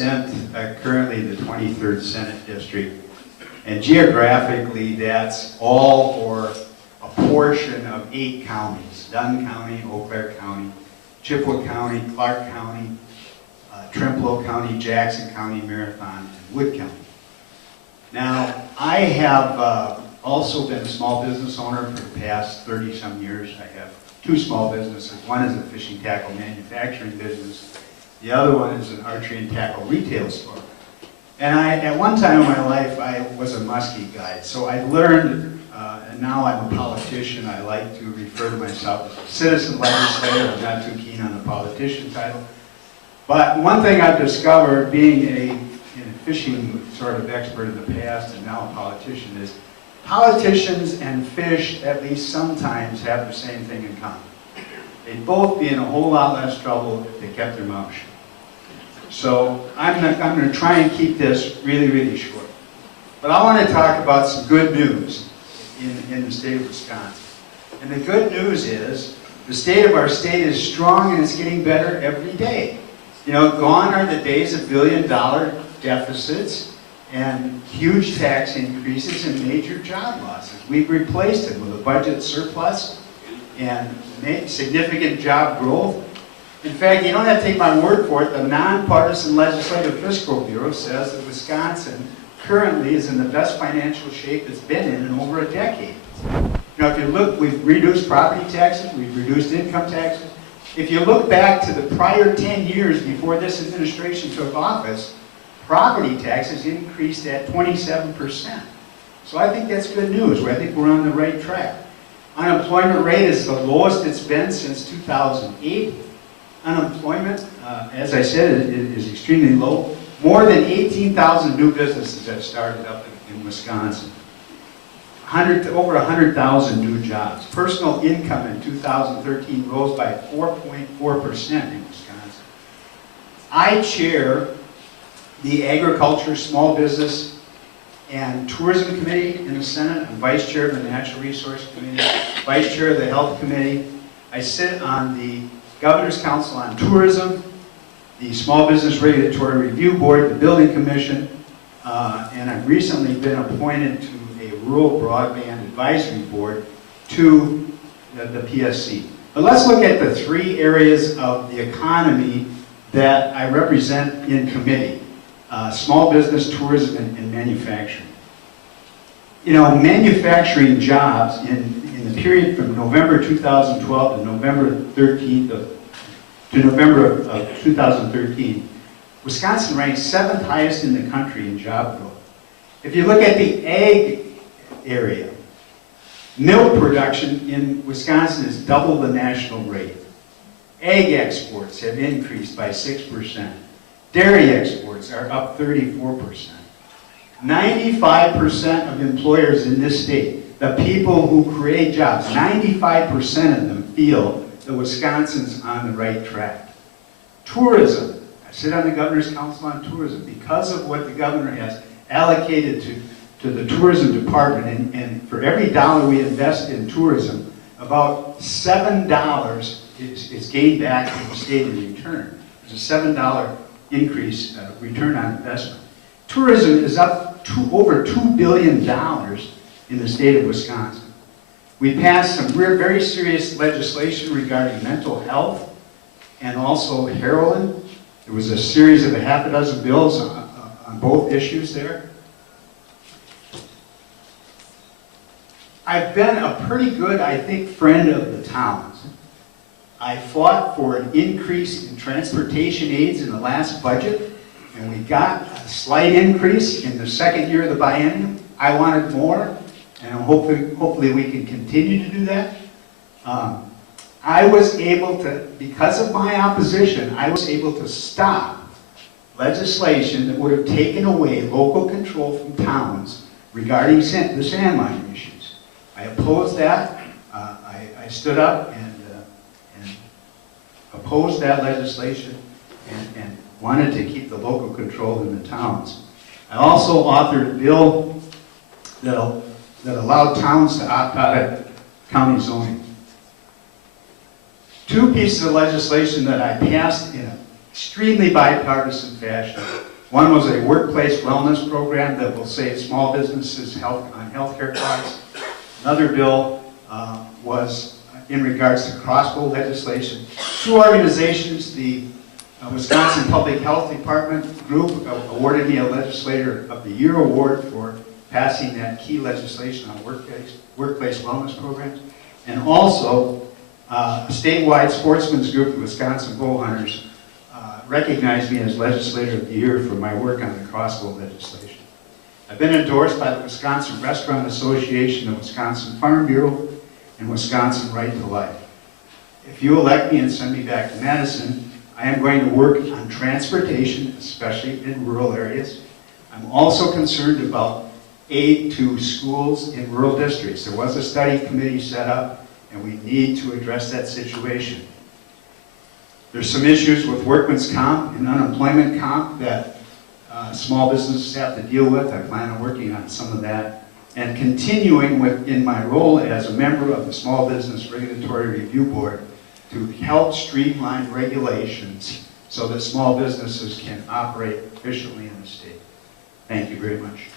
represent currently the 23rd Senate District, and geographically that's all or a portion of 8 counties: Dunn County, Eau Claire County, Chippewa County, Clark County, Trempealeau County, Jackson County, Marathon, and Wood County. Now, I have also been a small business owner for the past 30-some years. I have 2 small businesses. One is a fishing tackle manufacturing business. The other one is an archery and tackle retail store. And at one time in my life, I was a muskie guide. So I learned, and now I'm a politician. I like to refer to myself as a citizen legislator. I'm not too keen on the politician title. But one thing I've discovered, being a fishing sort of expert in the past and now a politician, is politicians and fish, at least sometimes, have the same thing in common. They'd both be in a whole lot less trouble if they kept their mouth shut. So I'm going to try and keep this really, really short. But I want to talk about some good news in the state of Wisconsin. And the good news is the state of our state is strong and it's getting better every day. You know, gone are the days of billion-dollar deficits and huge tax increases and major job losses. We've replaced it with a budget surplus and significant job growth. In fact, you don't have to take my word for it. The Nonpartisan Legislative Fiscal Bureau says that Wisconsin currently is in the best financial shape it's been in over a decade. You know, if you look, we've reduced property taxes, we've reduced income taxes. If you look back to the prior 10 years before this administration took office, property taxes increased at 27%. So I think that's good news. I think we're on the right track. Unemployment rate is the lowest it's been since 2008. Unemployment, as I said, is extremely low. More than 18,000 new businesses have started up in Wisconsin. Over 100,000 new jobs. Personal income in 2013 rose by 4.4% in Wisconsin. I chair the Agriculture, Small Business, and Tourism Committee in the Senate. I'm Vice Chair of the Natural Resource Committee, Vice Chair of the Health Committee. I sit on the Governor's Council on Tourism, the Small Business Regulatory Review Board, the Building Commission, and I've recently been appointed to a Rural Broadband Advisory Board to the PSC. But let's look at the 3 areas of the economy that I represent in committee. Small business, tourism, and manufacturing. You know, manufacturing jobs in the period from November 2012 to November 13th to November of 2013, Wisconsin ranked 7th highest in the country in job growth. If you look at the ag area, milk production in Wisconsin is double the national rate. Ag exports have increased by 6%. Dairy exports are up 34%. 95% of employers in this state, the people who create jobs, 95% of them feel that Wisconsin's on the right track. Tourism. I sit on the Governor's Council on Tourism. Because of what the governor has allocated to the tourism department, and for every dollar we invest in tourism, about $7 is gained back to the state in return. There's a $7 increase return on investment. Tourism is up to over $2 billion in the state of Wisconsin. We passed some very serious legislation regarding mental health and also heroin. There was a series of a half a dozen bills on both issues there. I've been a pretty good, I think, friend of the towns. I fought for an increase in transportation aids in the last budget, and we got a slight increase in the second year of the biennium. I wanted more, and hopefully we can continue to do that. I was able to, because of my opposition, I was able to stop legislation that would have taken away local control from towns regarding the sand mining issues. I opposed that. I stood up and opposed that legislation and wanted to keep the local control in the towns. I also authored a bill that allowed towns to opt out of county zoning. 2 pieces of legislation that I passed extremely bipartisan fashion. One was a workplace wellness program that will save small businesses on healthcare costs. Another bill was in regards to crossbow legislation. Two organizations, the Wisconsin Public Health Department group awarded me a Legislator of the Year award for passing that key legislation on workplace wellness programs. And also, a statewide sportsman's group, the Wisconsin Bowhunters, recognized me as Legislator of the Year for my work on the crossbow legislation. I've been endorsed by the Wisconsin Restaurant Association, the Wisconsin Farm Bureau, and Wisconsin Right to Life. If you elect me and send me back to Madison, I am going to work on transportation, especially in rural areas. I'm also concerned about aid to schools in rural districts. There was a study committee set up, and we need to address that situation. There's some issues with workman's comp and unemployment comp that small businesses have to deal with. I plan on working on some of that. And continuing in my role as a member of the Small Business Regulatory Review Board to help streamline regulations so that small businesses can operate efficiently in the state. Thank you very much.